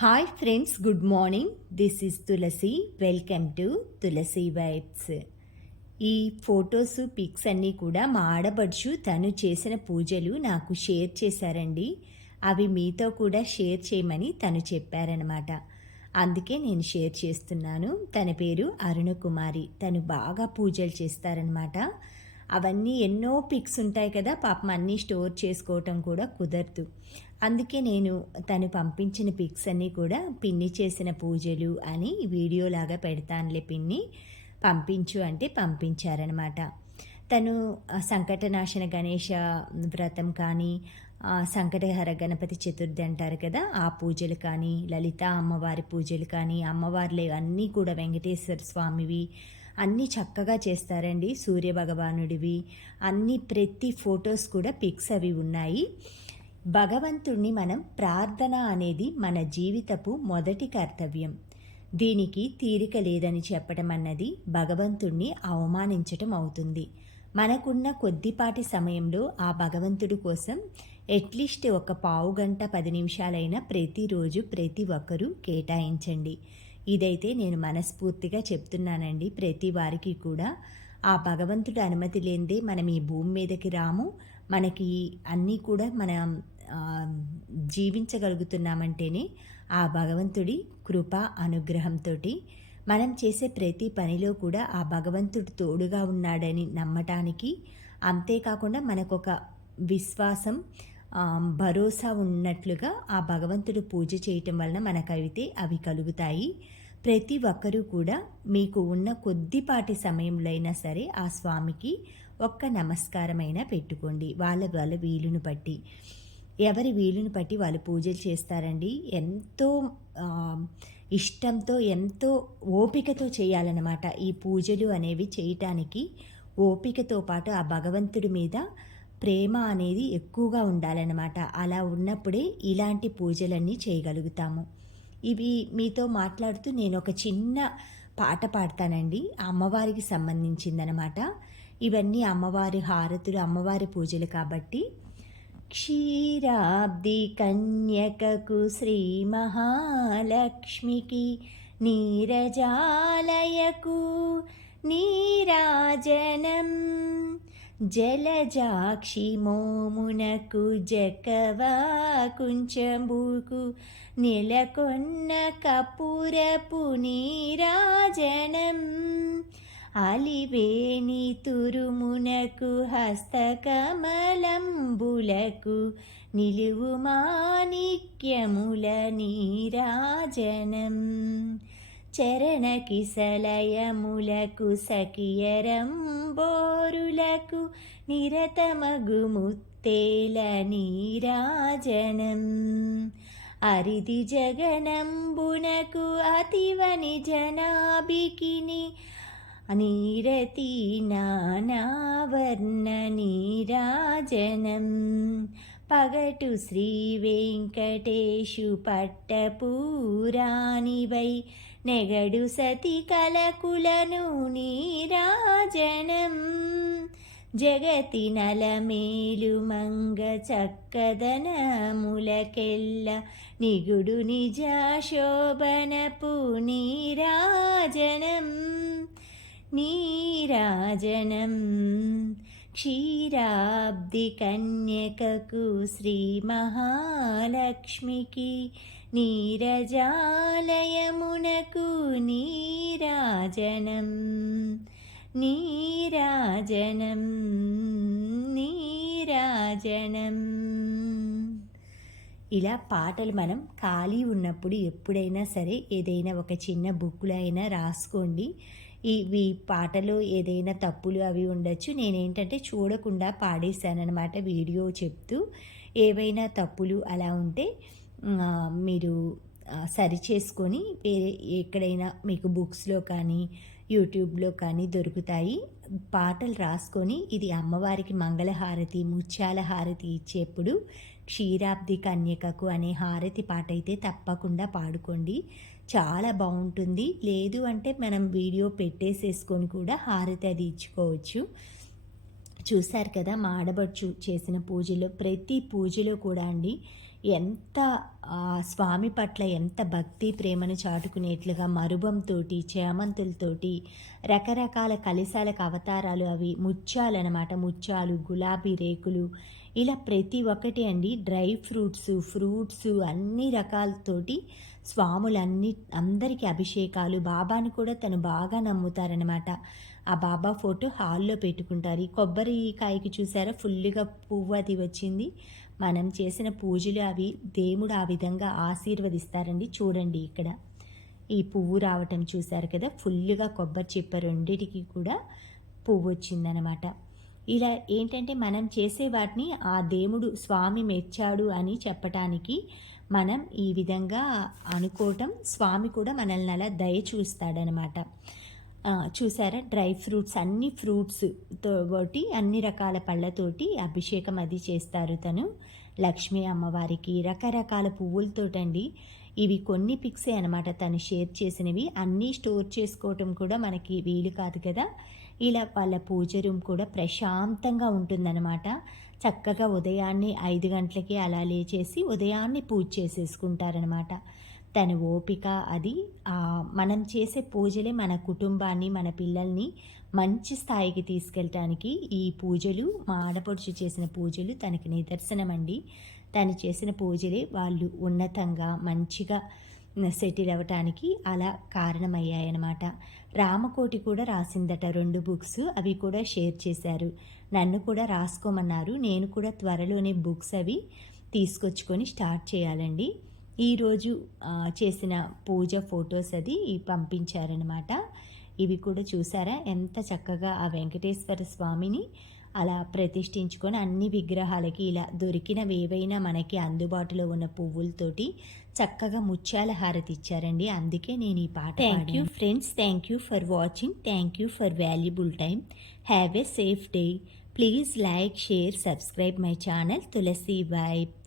Hi friends good morning this is Tulasi welcome to Tulasi vibes ఈ photos pics అన్నీ కూడా మా ఆడబడుచు తను చేసిన పూజలు నాకు షేర్ చేశారండి. అవి మీతో కూడా షేర్ చేయమని తను చెప్పారనమాట అందుకే నేను షేర్ చేస్తున్నాను. తన పేరు అరుణకుమారి. తను బాగా పూజలు చేస్తారనమాట అవన్నీ ఎన్నో పిక్స్ ఉంటాయి కదా పాపం అన్నీ స్టోర్ చేసుకోవటం కూడా కుదరదు. అందుకే నేను తను పంపించిన పిక్స్ అన్నీ కూడా పిన్ని చేసిన పూజలు అని వీడియోలాగా పెడతానులే పిన్ని. పంపించు అంటే పంపించారనమాట. తను సంకటనాశన గణేష వ్రతం కానీ సంకటహర గణపతి చతుర్థి అంటారు కదా ఆ పూజలు కానీ లలిత అమ్మవారి పూజలు కానీ అమ్మవార్లే అన్నీ కూడా వెంకటేశ్వర స్వామివి అన్నీ చక్కగా చేస్తారండి సూర్య భగవానుడివి అన్ని ప్రతి ఫొటోస్ కూడా పిక్స్ అవి ఉన్నాయి. భగవంతుణ్ణి మనం ప్రార్థన అనేది మన జీవితపు మొదటి కర్తవ్యం. దీనికి తీరిక లేదని చెప్పడం అన్నది భగవంతుణ్ణి అవమానించటం అవుతుంది. మనకున్న కొద్దిపాటి సమయంలో ఆ భగవంతుడి కోసం అట్లీస్ట్ ఒక పావు గంట పది నిమిషాలైనా ప్రతిరోజు ప్రతి ఒక్కరూ కేటాయించండి. ఇదైతే నేను మనస్ఫూర్తిగా చెప్తున్నానండి ప్రతి వారికి కూడా. ఆ భగవంతుడి అనుమతి లేనిదే మనం ఈ భూమి మీదకి రాము. మనకి అన్నీ కూడా మనం జీవించగలుగుతున్నామంటేనే ఆ భగవంతుడి కృప అనుగ్రహంతో మనం చేసే ప్రతి పనిలో కూడా ఆ భగవంతుడు తోడుగా ఉన్నాడని నమ్మటానికి అంతేకాకుండా మనకొక విశ్వాసం భరోసా ఉన్నట్లుగా ఆ భగవంతుడు పూజ చేయటం వలన మనకైతే అవి కలుగుతాయి. ప్రతి ఒక్కరూ కూడా మీకు ఉన్న కొద్దిపాటి సమయంలో అయినా సరే ఆ స్వామికి ఒక్క నమస్కారమైనా పెట్టుకోండి. వాళ్ళ వాళ్ళ వీలును బట్టి. ఎవరి వీలును బట్టి వాళ్ళు పూజలు చేస్తారండి. ఎంతో ఇష్టంతో ఎంతో ఓపికతో చేయాలన్నమాట. ఈ పూజలు అనేవి చేయటానికి ఓపికతో పాటు ఆ భగవంతుడి మీద ప్రేమ అనేది ఎక్కువగా ఉండాలన్నమాట. అలా ఉన్నప్పుడే ఇలాంటి పూజలన్నీ చేయగలుగుతాము. ఇవి మీతో మాట్లాడుతూ నేను ఒక చిన్న పాట పాడతానండి. అమ్మవారికి సంబంధించిందనమాట ఇవన్నీ అమ్మవారి హారతులు అమ్మవారి పూజలు కాబట్టి. క్షీరాబ్ది కన్యకకు శ్రీ మహాలక్ష్మికి నీరజాలయకు నీరాజనం. జలజాక్షి మోమునకు జకవా కుంచంబుకు నెలకొన్న కపురపు నీరాజనం. అలివేణి తురుమునకు హస్తకమలంబులకు నిలువు మాణిక్యముల నీరాజనం. చరణ కిసలయములకు సఖియరంబోరులకు నిరతమగు ముత్తేల నీరాజనం అరిది జగనంబునకు అతివని జనాభికిని నీరతి నానావర్ణ నీరాజనం పగటు శ్రీ వెంకటేశు పట్టపూరాణివై నెగడు సతి కలకులను నీరాజనం జగతి నలమేలు మంగ చక్కదనములకెల్ల నిగుడు నిజ శోభనపు నీరాజనం నీరాజనం క్షీరాబ్ది కన్యకకు శ్రీ మహాలక్ష్మికి నీరజాలయమునకు నీరాజనం నీరాజనం నీరాజనం. ఇలా పాటలు మనం ఖాళీ ఉన్నప్పుడు ఎప్పుడైనా సరే ఏదైనా ఒక చిన్న బుక్లో అయినా రాసుకోండి. ఇవి పాటలు ఏదైనా తప్పులు అవి ఉండొచ్చు. నేనేంటంటే చూడకుండా పాడేశానమాట వీడియో చెప్తూ. ఏవైనా తప్పులు అలా ఉంటే మీరు సరి చేసుకొని ఎక్కడైనా మీకు బుక్స్లో కానీ యూట్యూబ్లో కానీ దొరుకుతాయి. పాటలు రాసుకొని ఇది అమ్మవారికి మంగళహారతి ముత్యాల హారతి ఇచ్చేప్పుడు క్షీరాబ్ది కన్యకకు అనే హారతి పాట అయితే తప్పకుండా పాడుకోండి. చాలా బాగుంటుంది. లేదు అంటే మనం వీడియో పెట్టేసేసుకొని కూడా హారతి అది ఇచ్చుకోవచ్చు. చూశారు కదా మా ఆడబడుచు చేసిన పూజలో ప్రతి పూజలో కూడా అండి ఎంత స్వామి పట్ల ఎంత భక్తి ప్రేమను చాటుకునేట్లుగా మరుబంతోటి చేమంతులతోటి రకరకాల కలిశాలకు అవతారాలు అవి ముత్యాలన్నమాట. ముత్యాలు గులాబీ రేకులు ఇలా ప్రతి ఒక్కటి అండి. డ్రై ఫ్రూట్స్ ఫ్రూట్స్ అన్ని రకాలతోటి స్వాములన్నీ అందరికీ అభిషేకాలు. బాబాని కూడా తను బాగా నమ్ముతారనమాట ఆ బాబా ఫోటో హాల్లో పెట్టుకుంటారు. ఈ కొబ్బరికాయకి చూసారా? ఫుల్గా పువ్వు అది వచ్చింది. మనం చేసిన పూజలు అవి దేవుడు ఆ విధంగా ఆశీర్వదిస్తారండి. చూడండి ఇక్కడ. ఈ పువ్వు రావటం చూశారు కదా? ఫుల్గా కొబ్బరి చిప్ప రెండిటికి కూడా పువ్వు వచ్చిందనమాట. ఇలా ఏంటంటే మనం చేసే వాటిని ఆ దేవుడు స్వామి మెచ్చాడు అని చెప్పటానికి మనం ఈ విధంగా అనుకోవటం స్వామి కూడా మనల్ని అలా దయ చూస్తాడనమాట. చూసారా? డ్రై ఫ్రూట్స్ అన్ని ఫ్రూట్స్ తోటి అన్ని రకాల పళ్ళతోటి అభిషేకం అది చేస్తారు తను. లక్ష్మీ అమ్మవారికి రకరకాల పువ్వులతోటండి. ఇవి కొన్ని పిక్సే అనమాట తను షేర్ చేసినవి. అన్నీ స్టోర్ చేసుకోవటం కూడా మనకి వీలు కాదు కదా. ఇలా వాళ్ళ పూజ రూమ్ కూడా ప్రశాంతంగా ఉంటుందన్నమాట. చక్కగా ఉదయాన్నే ఐదు గంటలకి అలా లేచేసి ఉదయాన్నే పూజ చేసేసుకుంటారనమాట తన ఓపిక అది మనం చేసే పూజలే మన కుటుంబాన్ని మన పిల్లల్ని మంచి స్థాయికి తీసుకెళ్ళటానికి ఈ పూజలు మా ఆడపడుచు చేసిన పూజలు తనకి నిదర్శనం అండి తను చేసిన పూజలే వాళ్ళు ఉన్నతంగా మంచిగా సెటిల్ అవ్వటానికి అలా కారణమయ్యాయన్నమాట. రామకోటి కూడా రాసిందట రెండు బుక్స్ అవి కూడా షేర్ చేశారు. నన్ను కూడా రాసుకోమన్నారు. నేను కూడా త్వరలోనే బుక్స్ అవి తీసుకొచ్చుకొని స్టార్ట్ చేయాలండి. ఈరోజు చేసిన పూజ ఫొటోస్ అది పంపించారనమాట ఇవి కూడా చూసారా? ఎంత చక్కగా ఆ వెంకటేశ్వర స్వామిని అలా ప్రతిష్ఠించుకొని అన్ని విగ్రహాలకి ఇలా దొరికినవి ఏవైనా మనకి అందుబాటులో ఉన్న పువ్వులతోటి చక్కగా ముత్యాల హారతి ఇచ్చారండి. అందుకే నేను ఈ పాట thank you friends thank you for watching thank you for valuable time have a safe day please like share subscribe my channel Tulasi vibes